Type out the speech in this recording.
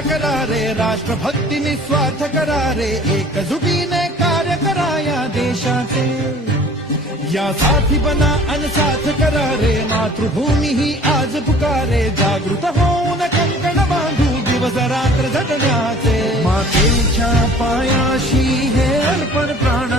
करा रे, राष्ट्रभक्ती निस्वार्थ करा रे, एकजुटीने कार्य करा या देशाचे. यासाठी बना अनसाथ करा रे, मातृभूमी ही आज पुकारे. जागृत होऊन कंकण बांधू दिवस रात्र झटण्याचे. मातेच्या पायाशी हे अर्पण प्राण